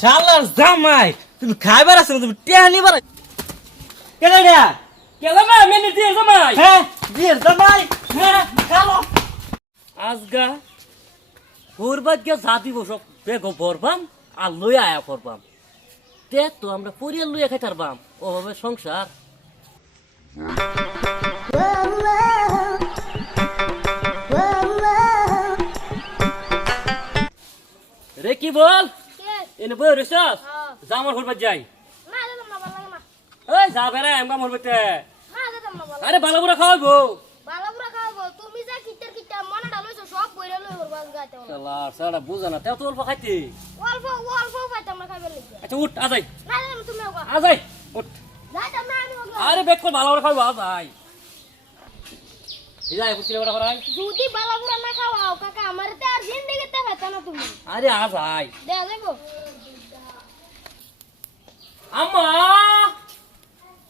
শালার জামাই তুমি খাইবার আছো না, তুমি টেহা নিবার কেন রে? কেলা না মেনে দিয়ে জামাই হ্যাঁ বিয়ের জামাই, হ্যাঁ খালো আজগা করবার গিয়া যা দিব সব বেগ ভরবাম আর লইয়া আয়া করবাম। তে তো আমরা পরিয়াল লইয়া খাইতারবাম, ওভাবে সংসার। রে কি বল এনে বই রইছস? জামার করবার যাই। এই যা বেড়া এমবা মরবেতে। আরে বালা বুড়া খাওয়াবো। শালা সারা বুঝা না তেও তো অল্প খাইতি। আচ্ছা উঠ আজাই আজাই উঠ। আরে বেক কর ভালো করে খাওয়া আজাই। ইলাই বুঝলে বড় করাই যদি বালাপুরা না খাওয়াও কাকা আমারে তে আর জিন্দেগিতে পাইতা না তুমি। আরে আজাই দে যাইবো আম্মা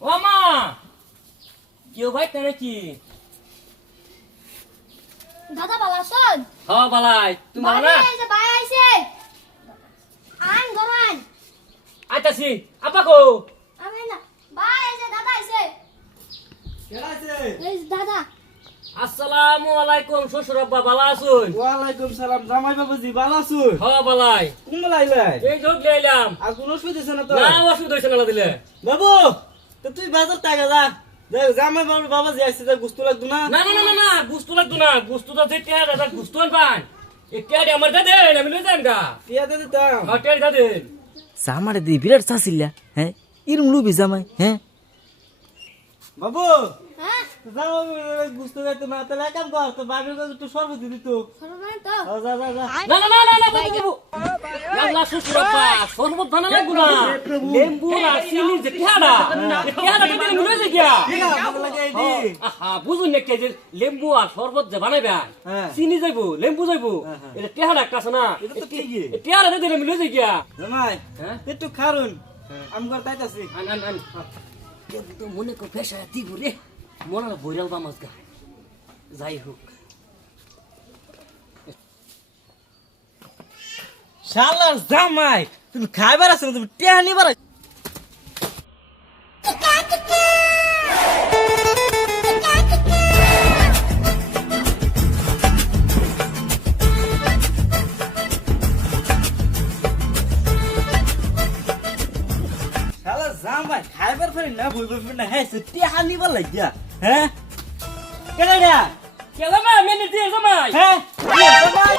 ও আম্মা কেউ ভাই তেনে কি দাদা বালাসন হ্যাঁ বালাই তুমি ভালো না? এই যে ভাই আইছে আইন গরান আইতাছি আপা কো আমি না ভাই এই যে দাদা আইছে। কেন আছে? এই যে দাদা আসসালামু আলাইকুম শ্বশুর আব্বা ভালো আছুন? ওয়ালাইকুম সালাম জামাই বাবুজি ভালো আছো? হ্যাঁ বালাই কোন লাইলাই এই যোগ লাইলাম। আর কোন অসুবিধা আছে না তো? না অসুবিধা হইছে না দিলে। বাবু তো তুই বাজার টাকা যা দেখ জামাই বাবু বাবাজি আসছে, যা গুস্তু লাগতো না? না না না না না গুস্তু লাগতো না, গুস্তু তো যেটা দাদা গুস্তু আনবান একটা আমার দাদে আমি লই যান গা। টিয়া দে দিতাম। হটেল দাদে জামারে দি বিরাট চাচিল্লা, হ্যাঁ ইরম লুবি জামাই, হ্যাঁ বাবু হ্যাঁ জামাই গুস্তু গাইতো না, তাহলে এক কাম কর, তো বাবির কাছে একটু শরবত দিত। সরমান তো যা যা যা না না না না না বাবু আল্লাহ শ্বশুর আব্বা সর্বত বানা লাগবো না, লেম্বু আর চিনি যে টিয়াটা টিয়াটা দিলে মিলে যায় গিয়া। ঠিক আছে আমাকে লাগে এই দি। আহা বুঝুন না কে যে লেম্বু আর শরবত যে বানাইবা হ্যাঁ। চিনি যাইবো লেম্বু যাইবো এটা টিয়াটা একটা আছে না, এটা তো ঠিকই। টিয়াটা দিলে মিলে যায় গিয়া। জামাই হ্যাঁ একটু খারুন, আমি ঘর তাইতাছি। আন আন আন তো মনে কর পেশা দিব রে মনে বইরাল বা মাছ গা যাই হোক। শালার জামাই তুমি খাইবার আছো না, তুমি টেহা নিবার শালার জামাই খাইবার ফেরি না বইবার ফেরি না, হ্যাঁ টেহা নিবার লাগিয়া। হ্যাঁ কেন রে? কেলা না মেনে দিয়ে জামাই হ্যাঁ বিয়ের জামাই